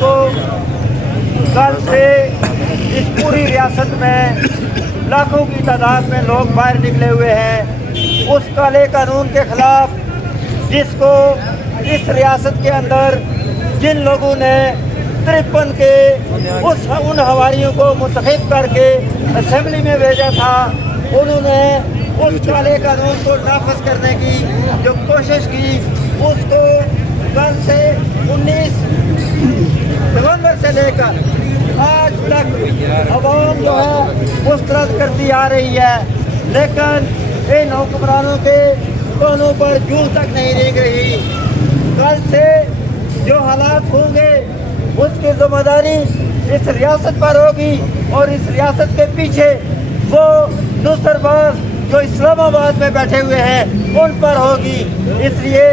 को कल से इस पूरी रियासत में लाखों की तादाद में लोग बाहर निकले हुए हैं उस काले कानून के खिलाफ, जिसको इस रियासत के अंदर जिन लोगों ने 53 के उन हवारियों को मुंतखब करके असेंबली में भेजा था, उन्होंने उस काले कानून को नाफज करने की जो कोशिश की, उसको कल से 19 नवंबर से लेकर आज तक अवाम जो है मुस्तरद करती आ रही है, लेकिन इन हुक्मरानों के कानों पर जूं तक नहीं रेंग रही। कल से जो हालात होंगे उसकी जिम्मेदारी इस रियासत पर होगी और इस रियासत के पीछे वो दूसरबाज जो इस्लामाबाद में बैठे हुए हैं उन पर होगी। इसलिए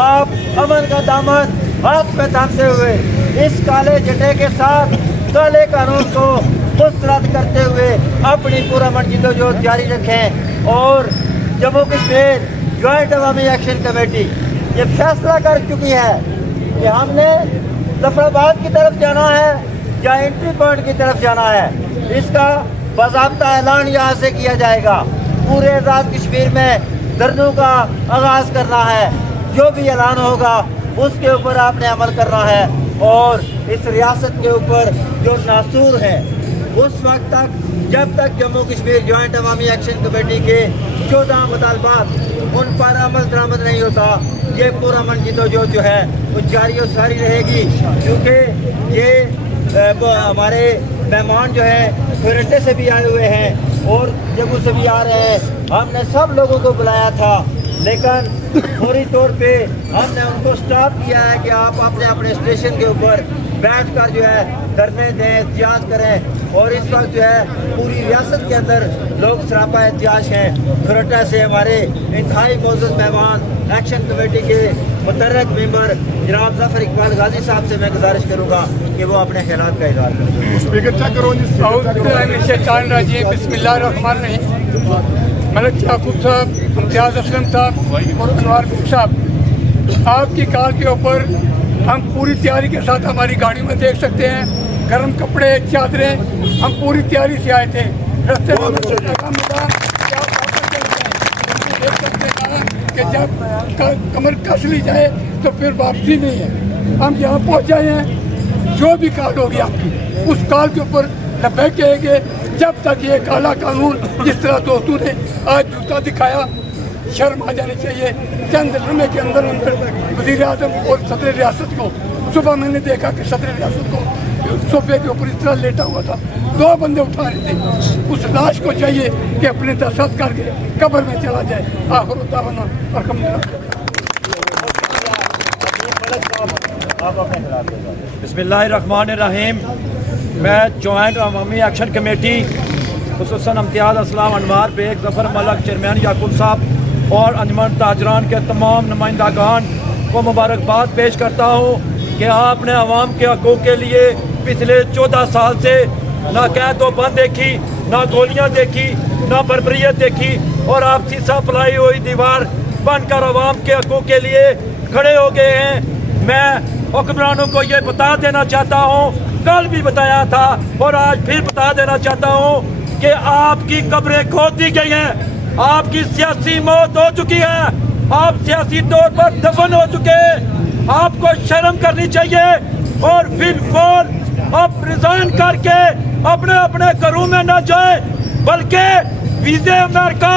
आप अमन का दामन हाथ में थामते हुए इस काले झंडे के साथ काले कानून को मुस्तरद करते हुए अपनी पुरअमन जद्दोजहद जारी रखें। और जम्मू कश्मीर ज्वाइंट अवामी एक्शन कमेटी ये फैसला कर चुकी है कि हमने जफराबाद की तरफ जाना है या एंट्री पॉइंट की तरफ जाना है। इसका बाज़ाब्ता ऐलान यहाँ से किया जाएगा। पूरे आज़ाद कश्मीर में धरनों का आगाज़ करना है। जो भी ऐलान होगा उसके ऊपर आपने अमल करना है और इस रियासत के ऊपर जो नासूर है उस वक्त तक जब तक जम्मू कश्मीर जॉइंट अवामी एक्शन कमेटी के 14 मुतालबात उन पर अमल दरामद नहीं होता, ये पुरअमन जद्दोजहद जो है वो जारी और सारी रहेगी। क्योंकि ये हमारे मेहमान जो हैं टोरंटो से भी आए हुए हैं और जम्मू से भी आ रहे हैं। हमने सब लोगों को बुलाया था, लेकिन फौरी तौर पे हमने उनको स्टॉप किया है कि आप अपने अपने स्टेशन के ऊपर बैठ कर जो है धरने दें, एहतियात करें। और इस वक्त जो है पूरी रियासत के अंदर लोग सरापा एहतियात हैं। खरटा से हमारे इंतहाई मोअज़्ज़ज़ मेहमान एक्शन कमेटी के मुतर्रक मेंबर जनाब ज़फ़र इकबाल गाजी साहब से मैं गुजारिश करूँगा कि वो अपने ख़यालात का इज़हार करें। बिस्मिल्लाहिर्रहमानिर्रहीम। मलिक याकूब साहब, इम्तियाज़ असलम साहब और अनवार गुल साहब, आपकी कार के ऊपर हम पूरी तैयारी के साथ हमारी गाड़ी में देख सकते हैं। गर्म कपड़े, चादरें, हम पूरी तैयारी से आए थे। रास्ते में पैगाम मिला कि आप देख सकते हैं कि जब कमर कस ली जाए तो फिर वापसी नहीं है। हम यहाँ पहुँच जाए हैं। जो भी कॉल होगी आपकी उस कॉल के ऊपर लबैक कहेंगे जब तक ये काला कानून जिस तरह दोस्तों ने आज जूता दिखाया, शर्म आ जानी चाहिए। चंद लम्हे के अंदर अंदर वज़ीर आज़म और सदर रियासत को, सुबह मैंने देखा कि सदर रियासत को सोफे के ऊपर इस तरह लेटा हुआ था, 2 बंदे उठा रहे थे। उस लाश को चाहिए कि अपने दस्तखत करके कब्र में चला जाए। आखिर दावना और बिस्मिल्लाहिर्रहमानिर्रहीम। मैं जॉइंट अवामी एक्शन कमेटी खुसूसन इम्तियाज़ असलम, अनवार बेग, ज़फ़र मलक, चेयरमैन याकूब साहब और अंजमन ताजरान के तमाम नुमाइंदागान को मुबारकबाद पेश करता हूँ कि आपने आवाम के हक़ों के लिए पिछले 14 साल से ना कैद व बंद देखी, ना गोलियाँ देखी, ना बर्बरियत देखी और आप सीसा फैलाई हुई दीवार बनकर आवाम के हक़ों के लिए खड़े हो गए हैं। मैं हुक्मरानों को ये बता देना चाहता हूँ, कल भी बताया था और आज फिर बता देना चाहता हूँ कि आपकी कब्रें खोद दी गई हैं, आपकी सियासी मौत हो चुकी है, आप सियासी तौर पर दफन हो चुके हैं। आपको शर्म करनी चाहिए और बिल्कुल अब रिजाइन करके अपने अपने घरों में न जाए, बल्कि वीज़े अमेरिका,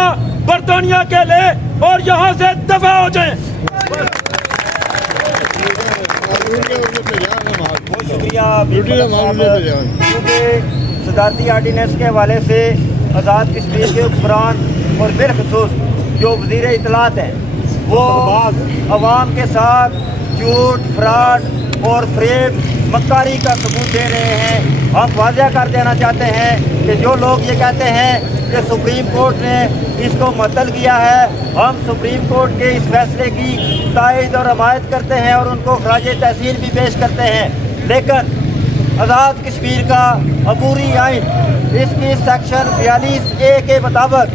बरतानिया के ले और यहाँ से दफा हो जाए। बहुत शुक्रिया। क्योंकि सदारती आर्डीनेंस के हवाले से आज़ाद कश्मीर के हुक्मरान और बिलखसूस जो वज़ीर इत्तलात हैं वो अवाम के साथ झूठ, फ्रॉड और फ्रेब, मक्कारी का सबूत दे रहे हैं। हम वाज़ह कर देना चाहते हैं कि जो लोग ये कहते हैं कि सुप्रीम कोर्ट ने इसको मुअत्तल किया है, हम सुप्रीम कोर्ट के इस फैसले की तायद और हमायत करते हैं और उनको खराज तहसीन भी पेश करते हैं। लेकिन आज़ाद कश्मीर का अबूरी आइन इसकी सेक्शन 42A के मुताबिक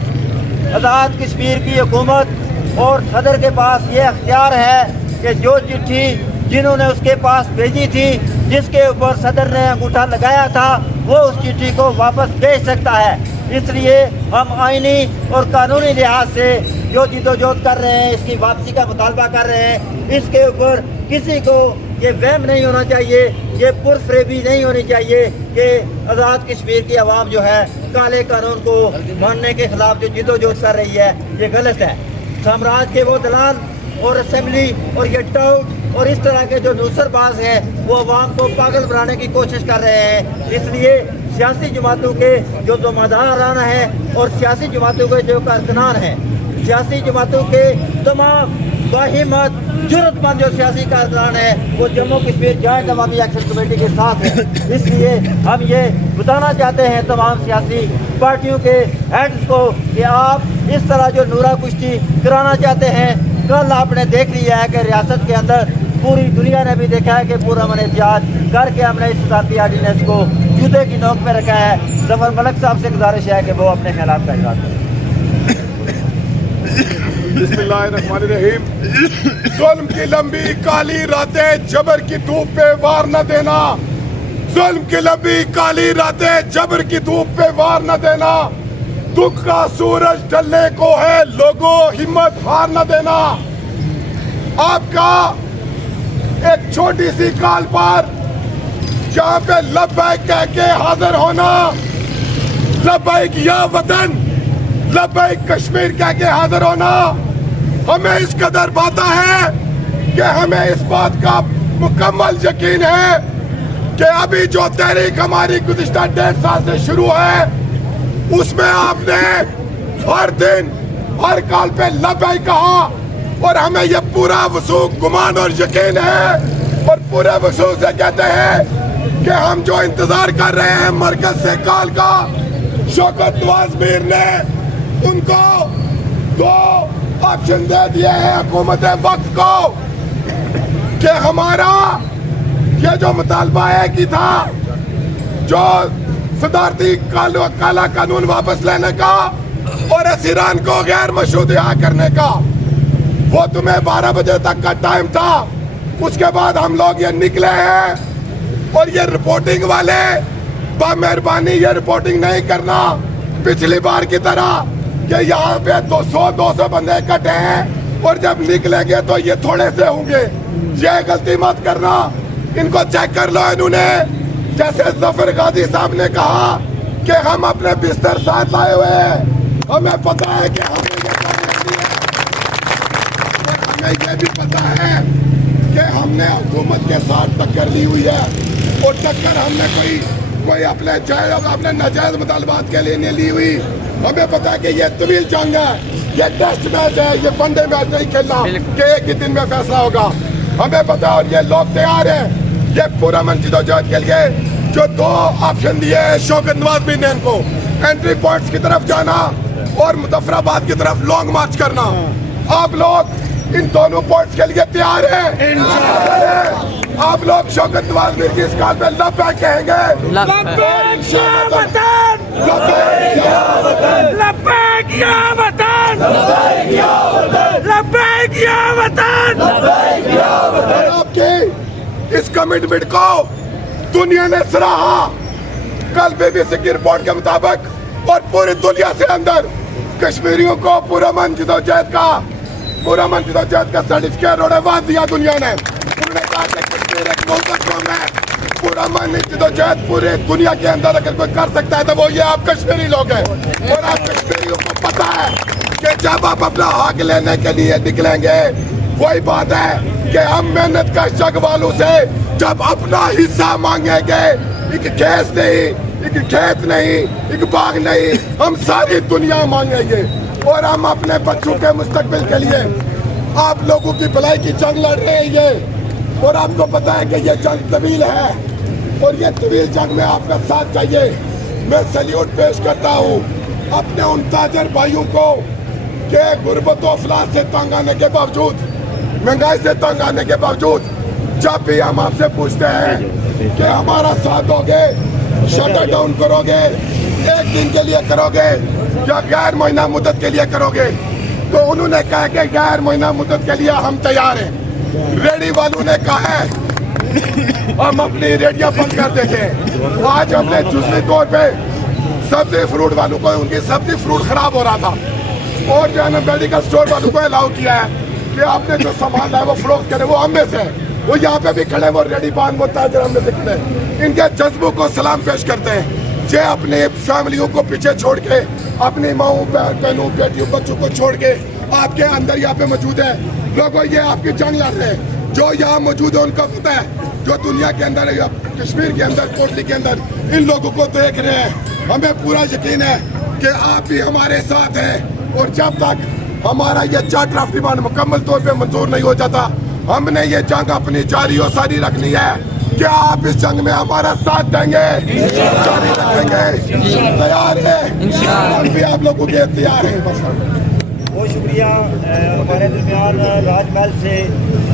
आज़ाद कश्मीर की हुकूमत और सदर के पास ये अख्तियार है कि जो चिट्ठी जिन्होंने उसके पास भेजी थी, जिसके ऊपर सदर ने अंगूठा लगाया था, वो उस चिट्ठी को वापस भेज सकता है। इसलिए हम आईनी और कानूनी लिहाज से जो जिद्दोजहद कर रहे हैं, इसकी वापसी का मुतालबा कर रहे हैं। इसके ऊपर किसी को ये वहम नहीं होना चाहिए, ये पुरफरेबी नहीं होनी चाहिए कि आज़ाद कश्मीर की आवाम जो है काले कानून को मानने के खिलाफ जो जिद्दोजहद कर रही है, ये गलत है। साम्राज्य के वो दलाल और असेंबली और ये टाउट और इस तरह के जो नुसरबाज हैं, वो अवाम को पागल बनाने की कोशिश कर रहे हैं। इसलिए सियासी जमातों के जो ज़िम्मेदारान हैं और सियासी जमातों के जो कारकुनान हैं, सियासी जमातों के तमाम बाहिम्मत जुर्रतमंद जो सियासी कारकुनान हैं, वो जम्मू कश्मीर जॉइंट अवामी एक्शन कमेटी के साथ हैं। इसलिए हम ये बताना चाहते हैं तमाम सियासी पार्टियों के हेड्स को कि आप इस तरह जो नूरा कुश्ती कराना चाहते हैं, कल आपने देख लिया है कि रियासत के अंदर पूरी दुनिया ने भी देखा है कि पूरा मन एहतियात करके हमने इस सदारती आर्डिनेंस को जूते की नोक पे रखा है। जफर मलिक साहब से गुजारिश है कि वो अपने ख्यालात का इजहार करें। बिस्मिल्लाहिर्रहमानिर्रहीम। जुल्म की लंबी काली रातें, जबर की धूप पे वार न देना। जुल्म की लंबी काली रातें, जबर की धूप पे वार न देना। दुख का सूरज ढलने को है, लोगों हिम्मत हार न देना। आपका एक छोटी सी कॉल पर जहाँ पे लब्बैक कह के हाजिर होना, लब्बैक या वतन, लब्बैक कश्मीर कह के हाजिर होना, हमें इस कदर पता है कि हमें इस बात का मुकम्मल यकीन है कि अभी जो तहरीक हमारी गुज़िश्ता 1.5 साल से शुरू है, उसमें आपने हर दिन हर कॉल पे लब्बैक कहा और हमें ये पूरा वसूख गुमान और यकीन है और पूरे वसूख से कहते हैं कि हम जो इंतजार कर रहे हैं मरकज से कॉल का, शौकत नवाज मीर ने उनको 2 ऑप्शन दे दिए हैं हुकूमत वक्त को कि हमारा ये जो मुतालबा है कि था जो सदारती काला कानून वापस लेने का और ईरान को गैर मशरूतिया करने का, वो तुम्हें 12 बजे तक का टाइम था। उसके बाद हम लोग ये निकले हैं और ये रिपोर्टिंग वाले मेहरबानी ये रिपोर्टिंग नहीं करना पिछली बार की तरह कि यहाँ पे 200 बंदे इकट्ठे हैं और जब निकलेंगे तो ये थोड़े से होंगे। ये गलती मत करना, इनको चेक कर लो। इन्होंने जैसे जफर गाजी साहब ने कहा कि हम अपने बिस्तर साथ लाए हुए हैं, हमें पता है कि हमने ये काम किया है और हमें ये भी पता है कि हमने हुकूमत के साथ टक्कर ली हुई है और टक्कर हमने कोई अपने नाजायज मुतालबात के लिए नहीं ली हुई। हमें पता है कि ये तवील जंग है, ये टेस्ट मैच है, ये वनडे मैच नहीं खेलना कि एक ही दिन में फैसला होगा। हमें पता है और ये लोग तैयार हैं ये पूरा मन जिद्दोजहद के लिए। जो 2 ऑप्शन दिए हैं शौकत नवाज मीर ने इनको, एंट्री पॉइंट्स की तरफ जाना और मुजफ्फराबाद की तरफ लॉन्ग मार्च करना। आप लोग इन दोनों पॉइंट्स के लिए तैयार हैं? आप लोग शौकत नवाज मीर की इस कॉल पे लब्बैक कहेंगे? लब्बैक या वतन, लब्बैक या वतन, लब्बैक या वतन, लब्बैक या वतन, लब्बैक या वतन, लब्बैक या वतन। आपके इस कमिटमेंट को दुनिया ने सराहा। कल बीबीसी की रिपोर्ट के मुताबिक और पूरी दुनिया से अंदर कश्मीरियों को पूरा मन जिद्दोजहद का सर्टिफिकेट और अवार्ड दिया दुनिया ने। उन्होंने कहा कि कश्मीर एक मुल्क है, पूरा मन जिद्दोजहद पूरे दुनिया के अंदर अगर कोई कर सकता है तो वो ये आप कश्मीरी लोग हैं। और आप कश्मीरियों को पता है कि जब आप अपना हक लेने के लिए निकलेंगे, वही बात है कि हम मेहनत का शक वालों से जब अपना हिस्सा मांगेंगे, एक केस नहीं, एक खेत नहीं, एक बाग नहीं, हम सारी दुनिया मांगेंगे। और हम अपने बच्चों के मुस्तकबिल के लिए आप लोगों की भलाई की जंग लड़ रहे हैं ये। और आपको पता है कि ये जंग तवील है और ये तवील जंग में आपका साथ चाहिए। मैं सैल्यूट पेश करता हूँ अपने उन ताजर भाइयों को कि गुर्बत और अफलास से तंग आने के बावजूद, महंगाई से तंग आने के बावजूद, जब भी हम आपसे पूछते हैं कि हमारा साथ दोगे, शटर डाउन करोगे, एक दिन के लिए करोगे या गैर महीना मुद्दत के लिए करोगे, तो उन्होंने कहा कि गैर महीना मुद्दत के लिए हम तैयार हैं। रेडी वालों ने कहा है हम अपनी रेडियां बंद कर देते हैं। आज हमने जुज़वी तौर पे सब्जी फ्रूट वालों को, उनकी सब्जी फ्रूट खराब हो रहा था, और जो है ना मेडिकल स्टोर वालों को अलाउ किया है कि आपने जो सामान लाया वो फरोख्त करें। वो हम में से वो यहाँ पे भी खड़े, वो रेडी पान वो ताजर हम में से खड़े, इनके जज्बों को सलाम पेश करते हैं। जे अपने फैमिलियों को पीछे छोड़ के, अपनी माओं बहनों बेटियों बच्चों को छोड़ के आपके अंदर यहाँ पे मौजूद है। लोगों ये आपकी जंग लड़ रहे हैं, जो यहाँ मौजूद है उनको पता है, जो दुनिया के अंदर कश्मीर के अंदर कोटली के अंदर इन लोगों को देख रहे हैं। हमें पूरा यकीन है कि आप भी हमारे साथ हैं, और जब तक हमारा ये चार्टर ऑफ डिमांड मुकम्मल तौर पे मंजूर नहीं हो जाता, हमने ये जंग अपनी जारी और सारी रखनी है। क्या आप इस जंग में हमारा साथ देंगे? जारी रखेंगे? तैयार है? हम भी आप लोगों के तैयार हैं। बस बहुत शुक्रिया। हमारे दरमियान राजमहल से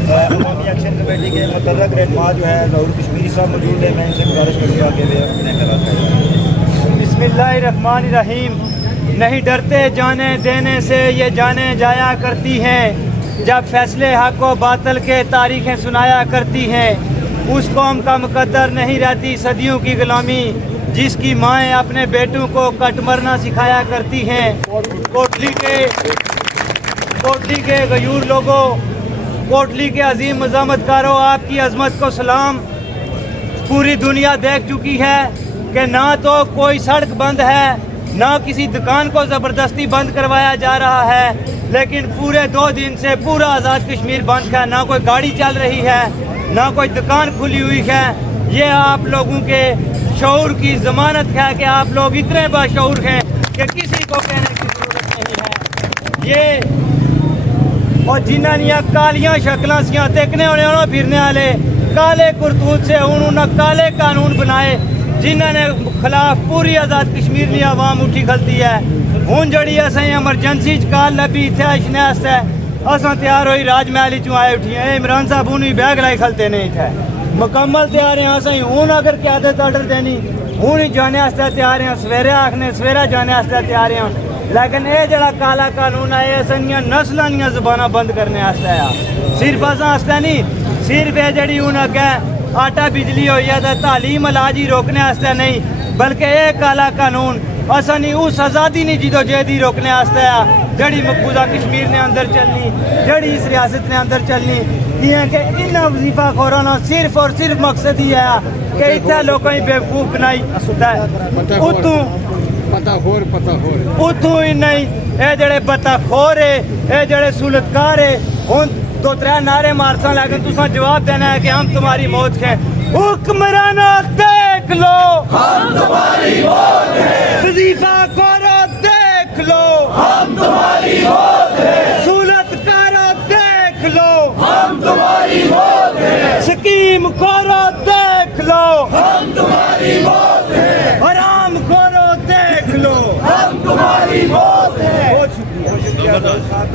अवामी एक्शन कमेटी के मुतल्लक रहनुमा जो है ज़हूर कश्मीरी साहब मौजूद है। मैं इनसे गुजारिश करूँगा आगे वे अपने ख्यालात करें। बिस्मिल्लाहिर्रहमानिर्रहीम। नहीं डरते जाने देने से ये जाने जाया करती हैं, जब फैसले हक व बातल के तारीखें सुनाया करती हैं। उस कौम का मुकद्दर नहीं रहती सदियों की गुलामी, जिसकी माएँ अपने बेटों को कट मरना सिखाया करती हैं। कोटली के गयूर लोगों, कोटली के अजीम मज़ामतकारों, आपकी अजमत को सलाम। पूरी दुनिया देख चुकी है कि ना तो कोई सड़क बंद है, ना किसी दुकान को ज़बरदस्ती बंद करवाया जा रहा है, लेकिन पूरे 2 दिन से पूरा आज़ाद कश्मीर बंद है। ना कोई गाड़ी चल रही है, ना कोई दुकान खुली हुई है। ये आप लोगों के शऊर की ज़मानत है कि आप लोग इतने बाशऊर हैं कि किसी को कहने की ज़रूरत नहीं है। ये और जिन्होंने कालियां शक्लां सियां देखने होने फिरने वाले काले करतूत से उन्होंने काले कानून बनाए, जिन्होंने खिलाफ पूरी आज़ाद कश्मीर की आवाम उठी खलती है। हूँ जी असें एमरजेंसी कॉल लभी इतने अछने असां तैयार हुई राजमहल चो आए उठी हैं। इमरान साहब हूँ बैग लाई खलते नहीं थे, मुकम्मल तैयार हैं। असें हूँ अगर क्यादत ऑर्डर देनी हूँ ही जाने तैयार हैं, सवेरे आखने सवेरे जाने तैयार हैं। लेकिन ये जड़ा काला कानून है असां नस्लां दियां ज़बानां बंद करने आस्ते आ, सिर्फ असां आस्ते नहीं, सिर्फ ये जड़ी हूँ अगे आटा बिजली होई है तालीम इलाज ही रोकने आस्ते नहीं, बल्कि ये काला कानून असां उस आज़ादी नहीं जिदोजहदी रोकने आस्ते आ जड़ी मकबूजा कश्मीर ने अंदर चलनी, जड़ी इस रियासत ने अंदर चलनी। कि इन वजीफा खोरों का सिर्फ और सिर्फ मकसद ही है कि इतने लोगों की बेवकूफ़ बनाई उतों ही नहीं। ये जड़े बताखोर है, ये जड़े सूलतकार है, हूँ 2-3 नारे मारसा, लेकिन तुसा जवाब देना है कि हम तुम्हारी मौत है। हुक्मराना देख लो हम तुम्हारी मौत है, वजीफा खोरो देख लो हम तुम्हारी मौत है, सूलतकारो देख लो हम तुम्हारी मौत है, स्कीम खोरो देख लो हम तुम्हारी मौत है, हराम खोरो देख लो हम तुम्हारी मौत है। बहुत शुक्रिया साहब।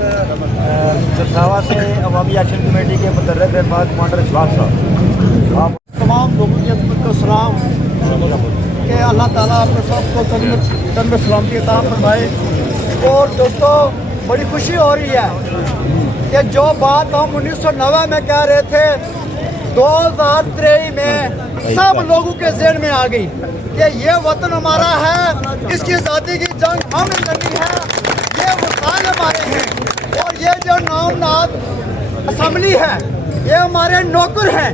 सरसावा से अवामी एक्शन कमेटी के मुतल्लक रहनुमा कमांडर इशफाक साहब, आप तमाम लोगों की अज़मत को सलाम कि अल्लाह ताला आपको सबको तन में सलामती अता फरमाए। और दोस्तों बड़ी खुशी हो रही है कि जो बात हम 1990 में कह रहे थे 2023 में सब लोगों के ज़हन में आ गई कि ये वतन हमारा है, इसकी आज़ादी की जंग हमें लड़नी है, ये वसाइल हमारे हैं। और ये जो नामनाद असम्बली है ये हमारे नौकर हैं।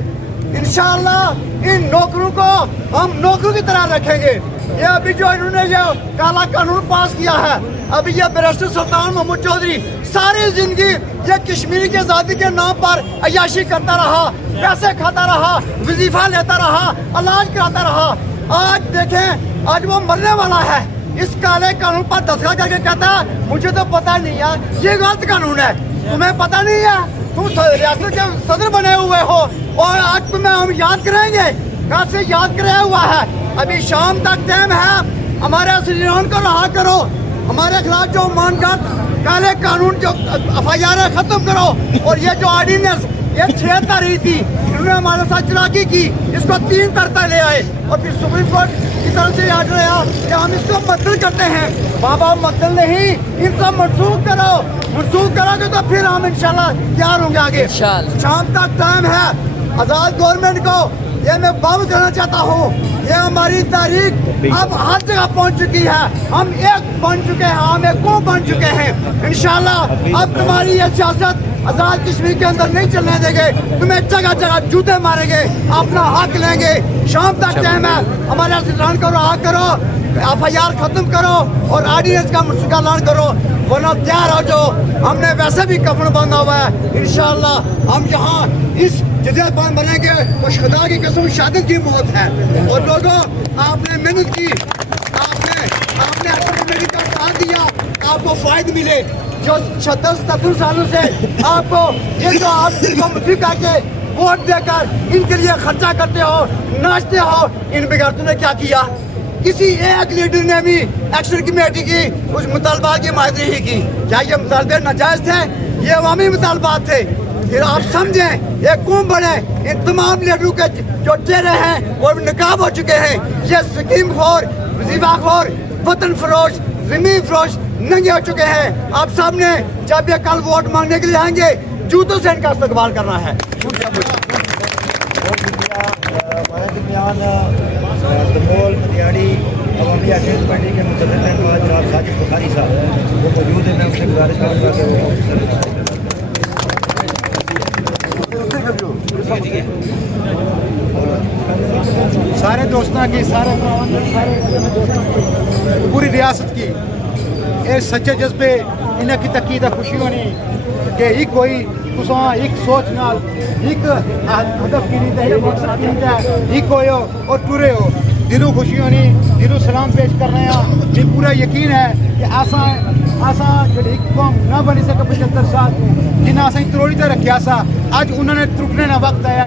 इंशाअल्लाह इन नौकरों को हम नौकरों की तरह रखेंगे। ये अभी जो इन्होंने ये काला कानून पास किया है, अभी ये बैरिस्टर सुल्तान महमूद चौधरी सारी जिंदगी ये कश्मीरी की आज़ादी के नाम पर अय्याशी करता रहा, पैसे खाता रहा, वजीफा लेता रहा, इलाज कराता रहा। आज देखें आज वो मरने वाला है, इस काले कानून पर दस्तखत करके कहता है मुझे तो पता नहीं है, ये गलत कानून है, तुम्हें पता नहीं है, तुम रियासत के सदर बने हुए हो और आज तुम्हें हम याद करेंगे। कहाँ से याद कराया हुआ है? अभी शाम तक टाइम है, हमारे असलियन को रहा करो, हमारे खिलाफ जो मानगढ़ काले कानून जो FIR खत्म करो, और ये जो ऑर्डिनेंस ये 6 तारीख थी, इन्होंने हमारे साथ चलाकी की, इसको 3 करता ले आए और फिर सुप्रीम कोर्ट की तरफ से आर्डर आया कि हम इसको मुअत्तल करते हैं। बाबा मुअत्तल नहीं, इनको मनसूख करो, मनसूख करोगे तो फिर हम इंशाल्लाह तैयार होंगे आगे। शाम तक टाइम है, आजाद गवर्नमेंट को ये मैं बात करना चाहता हूँ, ये हमारी तारीख अब हर जगह पहुँच चुकी है, हम एक बन चुके हैं, हम एक कौम बन चुके हैं। इंशाल्लाह अब तुम्हारी ये सियासत आजाद कश्मीर के अंदर नहीं चलने देंगे, तुम्हें जगह जगह जूते मारेंगे, अपना हक लेंगे। शाम तक टाइम है, हमारे यहाँ से ऐलान करो, हक करो, FIR खत्म करो और ऑर्डिनेंस का मनसूखा ऐलान करो, वरना तैयार हो जो। हमने वैसे भी कफन बांधा हुआ है, इंशाल्लाह हम यहाँ इस जगह पर मरेंगे, खुश खुदा की कसम शहादत की मौत है। और लोगों, आपने मेहनत की, आपने कमेटी का साथ दिया, आपको फायदे मिले। जो 76-77 सालों से आपको ये जो आप इनको मुट्ठी करके वोट देकर इनके लिए खर्चा करते हो, नाचते हो, इन बेगैरतों ने क्या किया? किसी एक लीडर ने भी एक्शन कमेटी की उस मुतालबात की हिमायत नहीं की। क्या ये मुतालबे नाजायज थे? ये अवामी मुतालबात थे। फिर आप समझें, ये कौन बने? इन तमाम लीडरों के जो चेहरे हैं वो नकाब हो चुके हैं। ये स्कीम खोर, वजीफा खोर, वतन फरोश, ज़मीन फरोश नंगे हो चुके हैं। आप सामने जब ये कल वोट मांगने के लिए आएंगे, जूतों से इनका इस्तकबाल करना है। हमारे दरमियान दमोल मटियाड़ी अवामी एक्शन कमेटी के मुतहद रहनुमा जनाब साजिद बुखारी साहब वो मौजूद है। मैं उनसे गुजारिश करूँगा कि वो सारे दोस्तों की, सारे पूरी रियासत की ये सच्चे जज्बे इन्हें की तकीद खुशी होनी कि एक कोई तुसा एक सोच नाल एक हदफ की नीत है, मकसद की नीत है, एक होयो और पूरे हो। दिलों खुशी होनी, दिलों सलाम पेश कर रहे हैं। ये पूरा यकीन है कि आसा जो एक कौम ना बनी सके 75 साल जिन्हें असें तरोड़ी ते रखिया सा, अज उन्होंने त्रुटने का वक्त है।